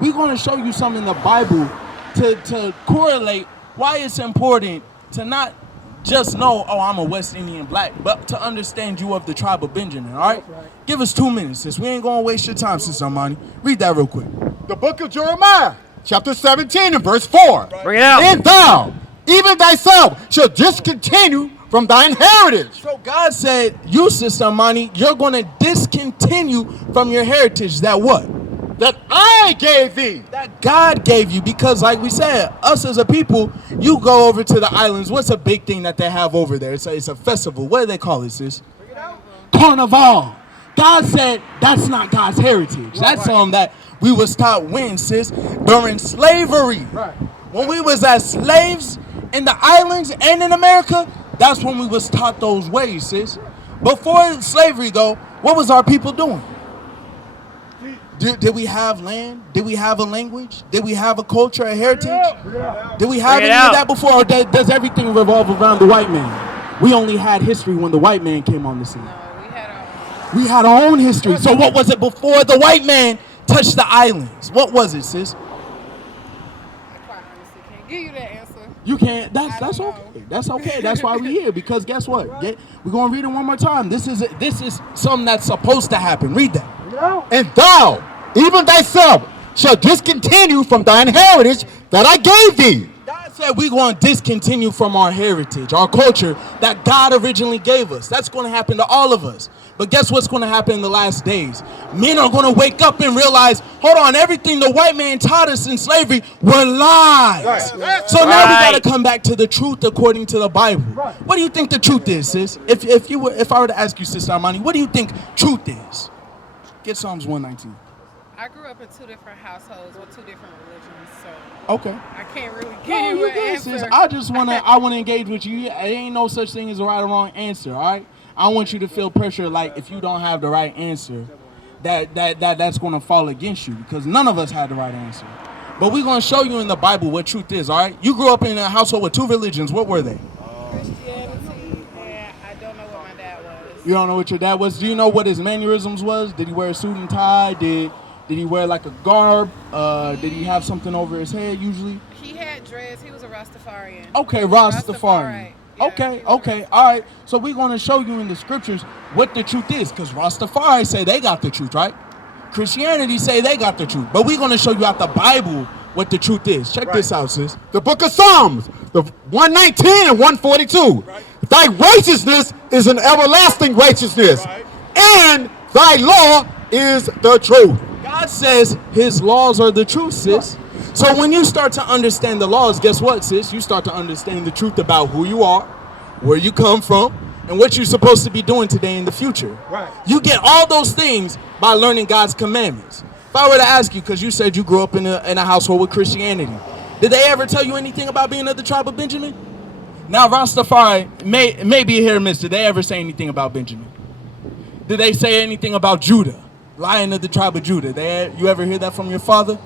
we're going to show you something in the Bible to correlate why it's important to not just know, oh, I'm a West Indian black, but to understand you of the tribe of Benjamin, all right? Give us 2 minutes, sis. We ain't going to waste your time, Sister Armani. Read that real quick. The book of Jeremiah, chapter 17 and verse 4. Bring it out. And thou, even thyself, shall discontinue from thine heritage. So God said, you, Sister Armani, you're going to discontinue from your heritage that what? That I gave thee. That God gave you, because like we said, us as a people, you go over to the islands. What's a big thing that they have over there? It's a festival. What do they call it, sis? Carnival. God said that's not God's heritage. That's something that we was taught when, sis? During slavery. When we was as slaves in the islands and in America, that's when we was taught those ways, sis. Before slavery, though, what was our people doing? Did we have land? Did we have a language? Did we have a culture, a heritage? Did we have any of that before? Or does everything revolve around the white man? We only had history when the white man came on the scene. We had our own history. So what was it before the white man touched the islands? What was it, sis? I quite honestly can't give you that answer. You can't. That's okay. That's okay. That's why we're here. Because guess what? We're gonna read it one more time. This is something that's supposed to happen. Read that. And thou, even thyself, shall discontinue from thine heritage that I gave thee. God said we're going to discontinue from our heritage, our culture that God originally gave us. That's going to happen to all of us. But guess what's going to happen in the last days? Men are going to wake up and realize, hold on, everything the white man taught us in slavery were lies. So now we got to come back to the truth according to the Bible. What do you think the truth is, sis? If I were to ask you, Sister Armani, what do you think truth is? Get Psalms 119. I grew up in 2 different households with 2 different religions, so Okay. I can't really give you an answer. I just wanna engage with you. There ain't no such thing as a right or wrong answer, all right? I want you to feel pressure like if you don't have the right answer, that's gonna fall against you, because none of us had the right answer. But we're gonna show you in the Bible what truth is, all right? You grew up in a household with 2 religions. What were they? Christianity, and I don't know what my dad was. You don't know what your dad was? Do you know what his mannerisms was? Did he wear a suit and tie? Did he wear like a garb? Did he have something over his head usually? He had dreads. He was a Rastafarian. Okay, Rastafarian. Yeah, Okay, all right. So we're going to show you in the scriptures what the truth is, because Rastafari say they got the truth, right? Christianity say they got the truth. But we're going to show you out the Bible what the truth is. Check this out, sis. The book of Psalms, the 119 and 142. Thy righteousness is an everlasting righteousness, and thy law is the truth. God says his laws are the truth, sis. So when you start to understand the laws, guess what, sis? You start to understand the truth about who you are, where you come from, and what you're supposed to be doing today in the future. You get all those things by learning God's commandments. If I were to ask you, because you said you grew up in a household with Christianity, did they ever tell you anything about being of the tribe of Benjamin? Now, Rastafari may be a hit or miss. Did they ever say anything about Benjamin? Did they say anything about Judah, Lion of the tribe of Judah? You ever hear that from your father?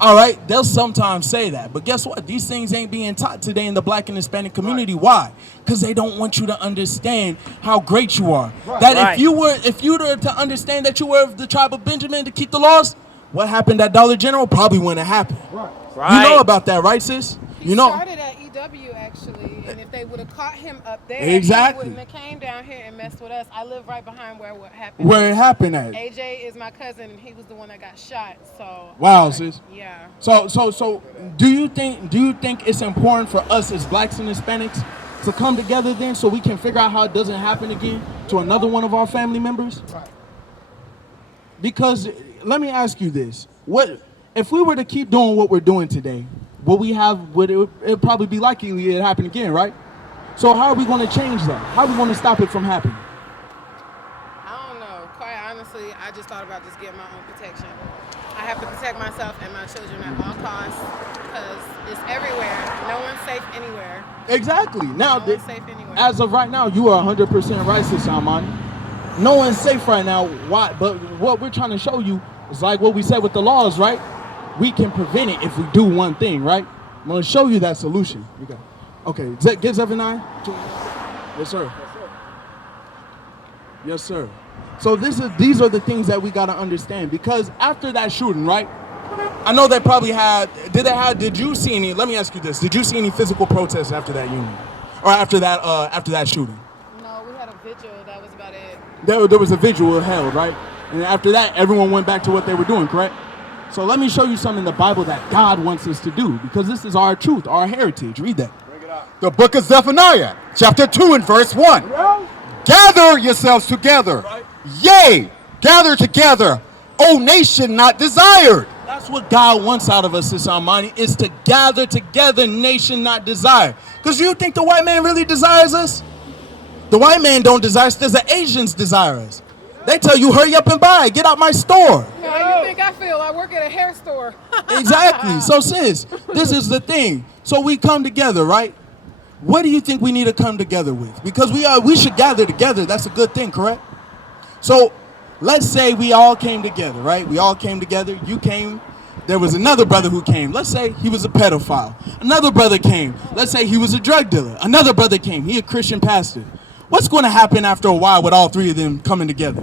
All right, they'll sometimes say that. But guess what? These things ain't being taught today in the black and Hispanic community. Why? Because they don't want you to understand how great you are. If you were to understand that you were of the tribe of Benjamin to keep the laws, what happened at Dollar General probably wouldn't have happened. You know about that, right, sis? He started at EW, actually, and if they would have caught him up there, exactly, he wouldn't have came down here and messed with us. I live right behind where what happened. Where it happened at. AJ is my cousin, and he was the one that got shot. So wow, sis. Yeah. So do you think it's important for us as blacks and Hispanics to come together then, so we can figure out how it doesn't happen again to another one of our family members? Because let me ask you this: what if we were to keep doing what we're doing today? Would it probably be likely it happen again, right? So how are we going to change that? How are we going to stop it from happening? I don't know. Quite honestly, I just thought about just getting my own protection. I have to protect myself and my children at all costs, because it's everywhere. No one's safe anywhere. Exactly. Now, no one's safe anywhere. As of right now, you are 100% right, Sis Armani. No one's safe right now. Why? But what we're trying to show you is like what we said with the laws, right? We can prevent it if we do one thing, right? I'm going to show you that solution. You got it. Okay, give Zephaniah. Yes, sir. Yes, sir. So these are the things that we got to understand, because after that shooting, right? I know they probably had. Did you see any? Let me ask you this: did you see any physical protests after that union, or after that shooting? No, we had a vigil. That was about it. There was a vigil held, right? And after that, everyone went back to what they were doing, correct? So let me show you something in the Bible that God wants us to do, because this is our truth, our heritage. Read that. The book of Zephaniah, chapter 2 and verse 1. Gather yourselves together. Right. Yea, gather together, O nation not desired. That's what God wants out of us, Sis Armani, is to gather together, nation not desire. Because you think the white man really desires us? The white man don't desire us. There's the Asians desire us. They tell you, hurry up and buy, get out my store. How you think I feel? I work at a hair store. Exactly. So sis, this is the thing. So we come together, right? What do you think we need to come together with? Because we should gather together. That's a good thing, correct? So let's say we all came together, right? We all came together. You came. There was another brother who came. Let's say he was a pedophile. Another brother came. Let's say he was a drug dealer. Another brother came. He a Christian pastor. What's going to happen after a while with all three of them coming together?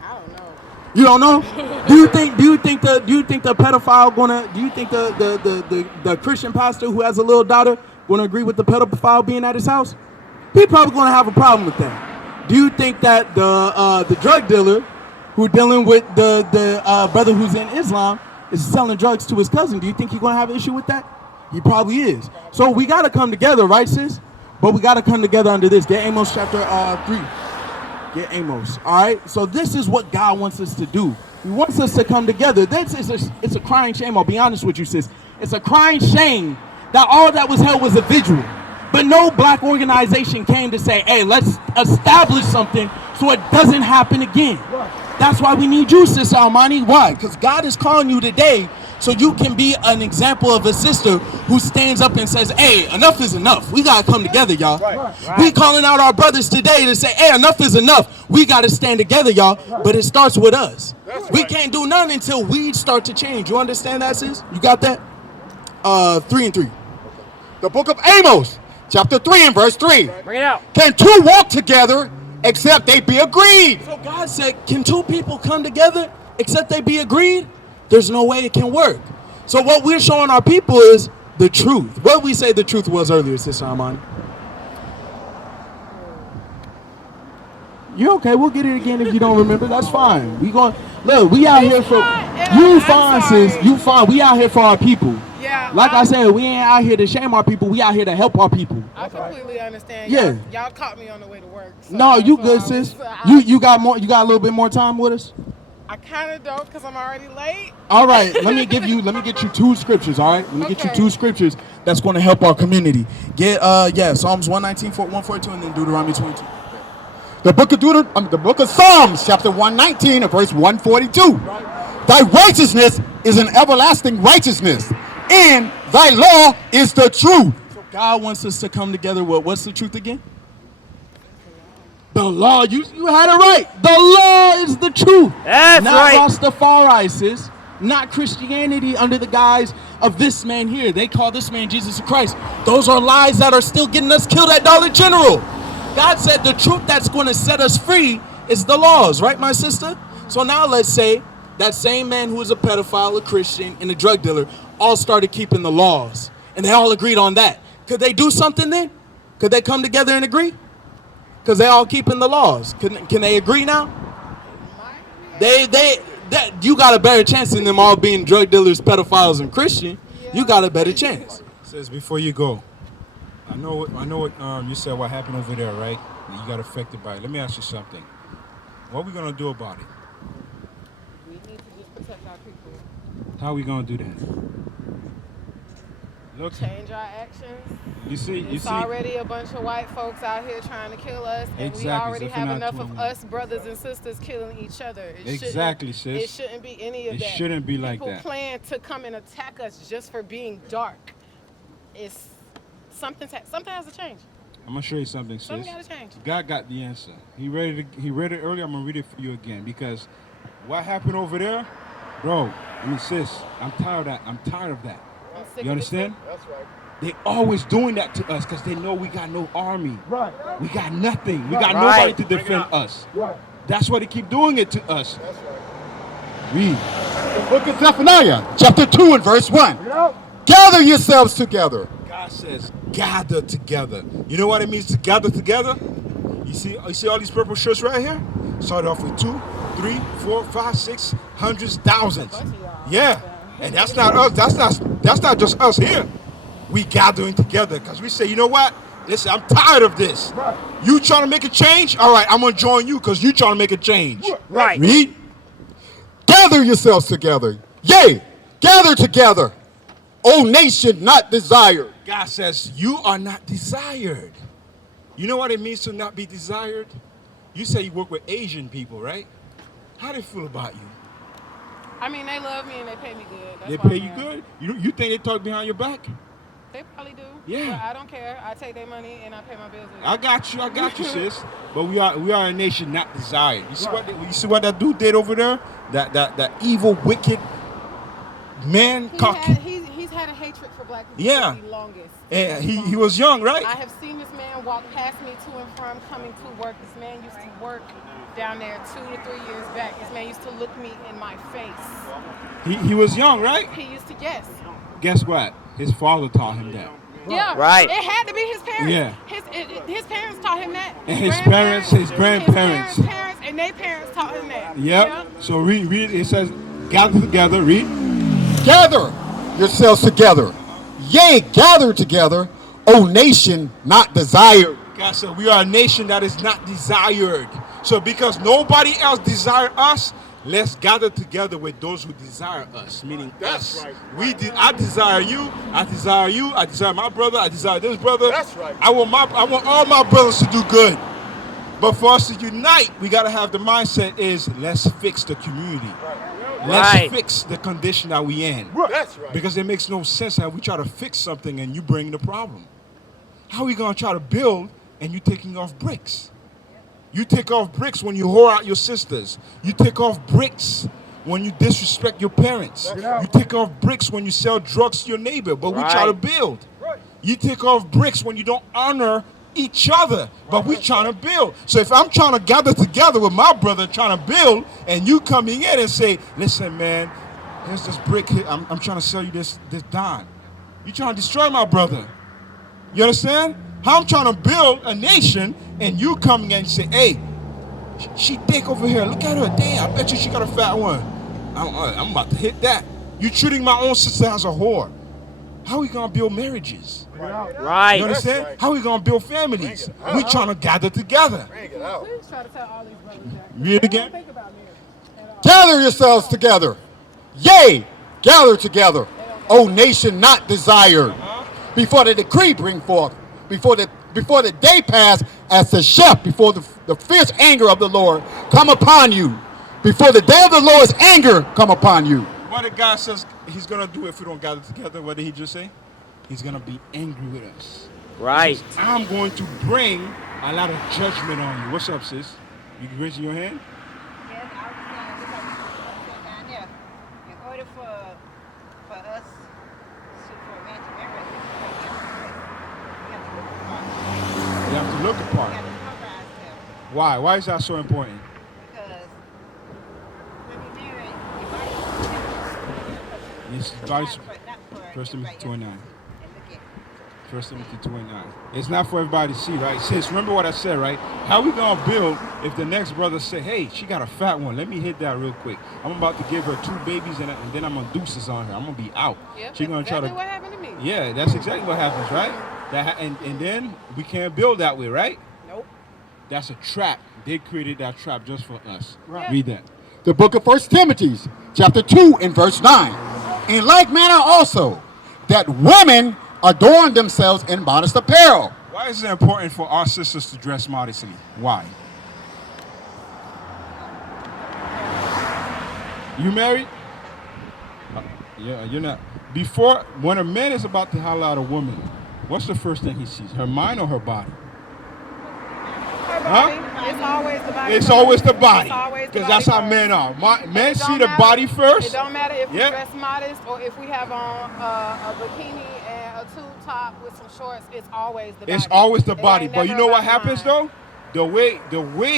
I don't know. You don't know? Do you think the pedophile gonna? Do you think the Christian pastor who has a little daughter gonna agree with the pedophile being at his house? He probably gonna have a problem with that. Do you think that the drug dealer who dealing with the brother who's in Islam is selling drugs to his cousin? Do you think he's gonna have an issue with that? He probably is. So we gotta come together, right, sis? But we gotta come together under this. Get Amos chapter 3. Get Amos. All right. So this is what God wants us to do. He wants us to come together. It's a crying shame. I'll be honest with you, sis. It's a crying shame that all that was held was a vigil. But no black organization came to say, hey, let's establish something so it doesn't happen again. That's why we need you, Sis Armani. Why? Because God is calling you today so you can be an example of a sister who stands up and says, hey, enough is enough. We got to come together, y'all. Right. We calling out our brothers today to say, hey, enough is enough. We got to stand together, y'all. But it starts with us. We can't do nothing until we start to change. You understand that, sis? You got that? 3 and 3. The book of Amos, chapter 3 and verse 3. Bring it out. Can two walk together except they be agreed? So God said, can two people come together except they be agreed? There's no way it can work. So what we're showing our people is the truth. What we say the truth was earlier, Sister Armani. You're okay. We'll get it again if you don't remember. That's fine. We going look. We out here for you. Fine, sis. You fine. We out here for our people. Yeah. Like I said, we ain't out here to shame our people. We out here to help our people. I completely understand. Yeah. Y'all caught me on the way to work. So No, you so good, sis. You got more. You got a little bit more time with us. I kind of don't because I'm already late. All right, let me get you 2 scriptures, all right? Let me get you Okay. 2 scriptures that's going to help our community. Get Psalms 119, 142, and then Deuteronomy 22. The book of Psalms, chapter 119 and verse 142. Thy righteousness is an everlasting righteousness, and thy law is the truth. So God wants us to come together with, what's the truth again? The law. You had it right. The law is the truth. That's not right. Rastafari, sis. Not Christianity under the guise of this man here. They call this man Jesus Christ. Those are lies that are still getting us killed at Dollar General. God said the truth that's going to set us free is the laws, right, my sister? So now let's say that same man who was a pedophile, a Christian, and a drug dealer all started keeping the laws, and they all agreed on that. Could they do something then? Could they come together and agree? Because they all keeping the laws. Can they agree now? You got a better chance than them all being drug dealers, pedophiles, and Christian. You got a better chance. Says before you go, I know what you said. What happened over there, right? You got affected by it. Let me ask you something. What are we gonna do about it? We need to just protect our people. How are we gonna do that? Look, Change our actions. you see, It's already a bunch of white folks out here trying to kill us, and we Exactly, already so if have you're not enough doing of that. us brothers and sisters killing each other. Exactly, sis. It shouldn't be any of It that. shouldn't be like People that. plan to come and attack us just for being dark. It's something has to change. I'm gonna show you something, sis. Something gotta change. God got the answer. He read it earlier. I'm gonna read it for you again because what happened over there, bro. Sis, I'm tired of that. I'm sick You of understand? This. That's right. They always doing that to us because they know we got no army. Right. We got nothing. We got Right. nobody to defend us. Right. That's why they keep doing it to us. That's right. Read. The book of Zephaniah, chapter 2 and verse 1. Gather yourselves together. God says, gather together. You know what it means to gather together? You see all these purple shirts right here? Started off with 2, 3, 4, 5, 6, hundreds, thousands. Yeah. And that's not us. That's not just us here. We gathering together because we say, you know what? Listen, I'm tired of this. You trying to make a change? All right, I'm gonna join you because you trying to make a change. Right. Read. Gather yourselves together. Yea, gather together. O nation not desired. God says, you are not desired. You know what it means to not be desired? You say you work with Asian people, right? How they feel about you? I mean, they love me and they pay me good. That's They why pay I'm you here. good? You think they talk behind your back? They probably do. Yeah. But I don't care. I take their money and I pay my bills with it. I got you, sis. But we are a nation not desired. You see what that dude did over there? That evil, wicked man. He's had a hatred for black people Yeah. for the longest. And he was young, right? I have seen this man walk past me to and from coming to work. This man used to work down there 2 to 3 years back. This man used to look me in my face. He was young, right? He used to guess. Guess what? His father taught him that. Yeah, Right. It had to be his parents. Yeah. His parents taught him that. And his parents, his grandparents. His parents, and their parents taught him that. Yep. Yeah? So read. It says, gather together. Read. Gather yourselves together. Yea, gather together. O nation not desired. God said, we are a nation that is not desired. So because nobody else desire us, let's gather together with those who desire us, meaning us. I desire you. I desire you. I desire my brother. I desire this brother. That's right. I want all my brothers to do good. But for us to unite, we gotta have the mindset is let's fix the community. Let's Right. fix the condition that we in. That's right. Because it makes no sense how we try to fix something and you bring the problem. How are we gonna try to build and you taking off bricks? You take off bricks when you whore out your sisters. You take off bricks when you disrespect your parents. You take off bricks when you sell drugs to your neighbor, but we try to Right. build. You take off bricks when you don't honor each other, but we trying to build. So if I'm trying to gather together with my brother trying to build, and you coming in and say, listen, man, here's this brick here. I'm trying to sell you this dime. You trying to destroy my brother. You understand? How I'm trying to build a nation, and you coming in and say, hey, she thick over here. Look at her. Damn, I bet you she got a fat one. I'm about to hit that. You treating my own sister as a whore. How we gonna build marriages? Right. You understand? How we gonna build families? We trying to gather together. Please try to tell all these brothers that. Read it They again. don't think about me at all. Gather yourselves together. Yea, gather together. O nation not desired. Before the decree bring forth, before the day pass as the chef, before the fierce anger of the Lord come upon you. Before the day of the Lord's anger come upon you. What the guy says he's gonna do if we don't gather together, what did he just say? He's gonna be angry with us. Right. I'm going to bring a lot of judgment on you. What's up, sis? You raising your hand? Yes, I was saying, just like you said down there, in order for us for a man to marry us, we have to look You have to look apart. apart. We have to cover ourselves. Why? Why is that so important? Because when we marry, the It's body First not for Timothy everybody else 29. to see and look at. First Timothy 29. It's not for everybody to see, right? Sis, remember what I said, right? How we gonna build if the next brother say, hey, she got a fat one. Let me hit that real quick. I'm about to give her 2 babies and then I'm gonna deuces on her. I'm gonna be out. Yep, She that's gonna try exactly to. what happened to me. Yeah, that's exactly what happens, right? And then we can't build that way, right? Nope. That's a trap. They created that trap just for us. Right. Read that. The book of 1 Timothy, chapter 2 and verse 9. In like manner also, that women adorn themselves in modest apparel. Why is it important for our sisters to dress modestly? Why? You married? Yeah, you're not. Before, when a man is about to holler at a woman, what's the first thing he sees? Her mind or her body? Her body. It's always the body. It's always the body. It's always the Because body that's how first. men are. Men It see don't the matter- body first. It don't matter if we Yep. dress modest or if we have on a bikini and a tube top with some shorts. It's always the body. It's always the It body. ain't But you never know what about the happens mind. though? the way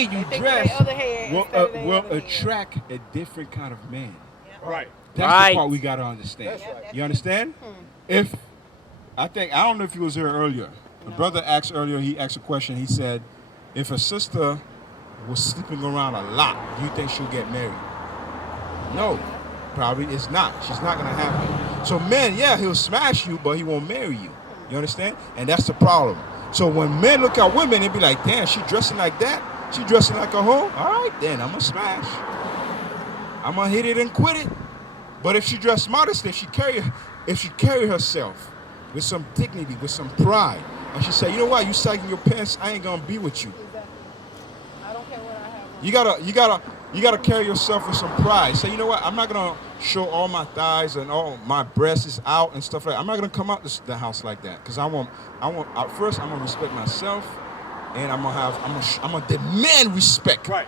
you think dress with their other head will, instead of their will other head. attract a different kind of man. Right. That's Right. the part we gotta understand. That's right. You understand? If I don't know if you was here earlier. The brother asked earlier. He asked a question. He said, if a sister was sleeping around a lot, do you think she'll get married? No, probably it's not. She's not gonna happen. So men, yeah, he'll smash you, but he won't marry you. You understand? And that's the problem. So when men look at women, they be like, damn, she dressing like that? She dressing like a hoe? All right, then I'm gonna smash. I'm gonna hit it and quit it. But if she dressed modest, if she carry herself with some dignity, with some pride, and she say, you know what, you sagging your pants, I ain't gonna be with you. Exactly. I don't care what I have on. You gotta carry yourself with some pride. Say, you know what, I'm not gonna show all my thighs and all my breasts is out and stuff like that. I'm not gonna come out the house like that. Cause first I'm gonna respect myself, and I'm gonna demand respect Right.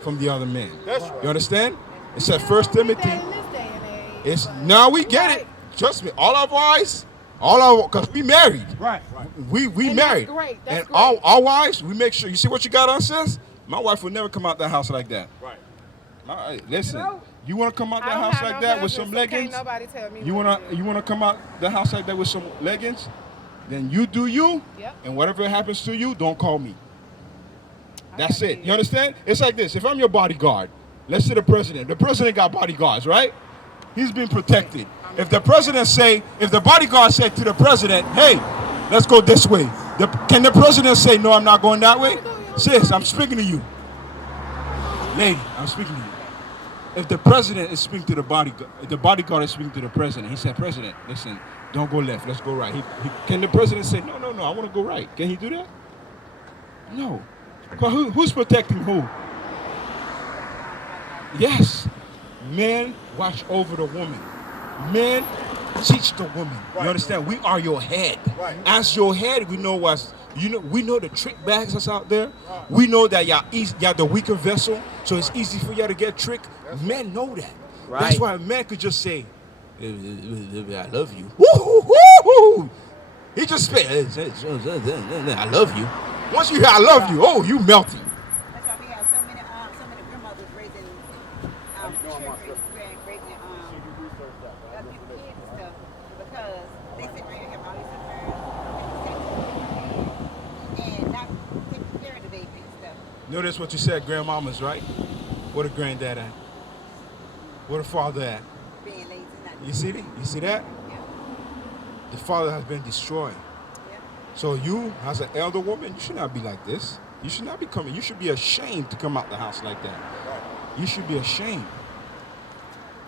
from the other men. That's right. You understand? It said First Timothy. In this day and age, It's but- now we get it. Trust me, all our wives, cause we married. Right. Right. We And married. that's great, that's and great. our wives, we make sure. You see what you got on, sis? My wife would never come out that house like that. Right. Listen, you want to come out I that don't house have like no that with husband, some so leggings? Can't nobody tell me You what wanna to do. come out the house like that with some leggings? Then you do you. Yep. And whatever happens to you, don't call me. That's gotta it. be You understand? It's like this. If I'm your bodyguard, let's say the president got bodyguards, right? He's being protected. If the bodyguard said to the president, hey, let's go this way, can the president say, no, I'm not going that way? Sis, I'm speaking to you. Lady, I'm speaking to you. If the president is speaking to the bodyguard is speaking to the president, he said, President, listen, don't go left, let's go right. Can the president say, no, I want to go right? Can he do that? No. But who's protecting who? Yes. Men watch over the woman. Men teach the woman. Right. You understand? We are your head. Right. As your head, we know we know the trick bags that's out there. We know that y'all the weaker vessel, so it's easy for y'all to get tricked. Men know that. Right. That's why a man could just say, I love you. Woo-hoo-hoo-hoo. He just said, I love you. Once you hear I love you, oh, you melting. That's why we have so many grandmothers raising raising other people's kids and stuff because they sit right here and have all these affairs and not taking care of the baby and stuff. Notice what you said, grandmamas, right? Where the granddad at? Where the father at? Being lazy, not You see it? You see that? yeah. The father has been destroyed. Yeah. So you, as an elder woman, you should not be like this. You should not be coming. You should be ashamed to come out the house like that. You should be ashamed.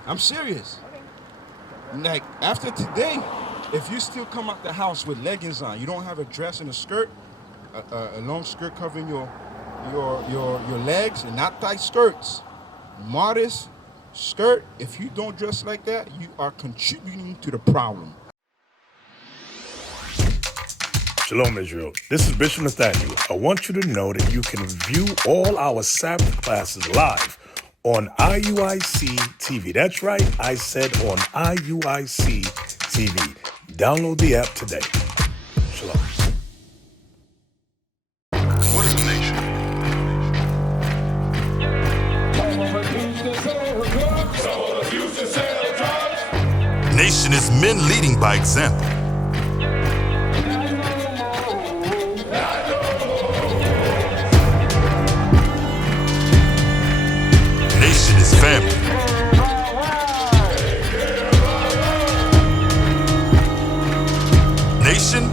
I'm serious. Like, after today, if you still come out the house with leggings on, you don't have a dress and a skirt, a long skirt covering your legs, and not tight skirts, modest skirt, if you don't dress like that, you are contributing to the problem. Shalom, Israel. This is Bishop Nathaniel. I want you to know that you can view all our Sabbath classes live on IUIC TV. That's right, I said on IUIC TV. Download the app today. Shalom. What is the nation? Nation is men leading by example. Nation is family. Nation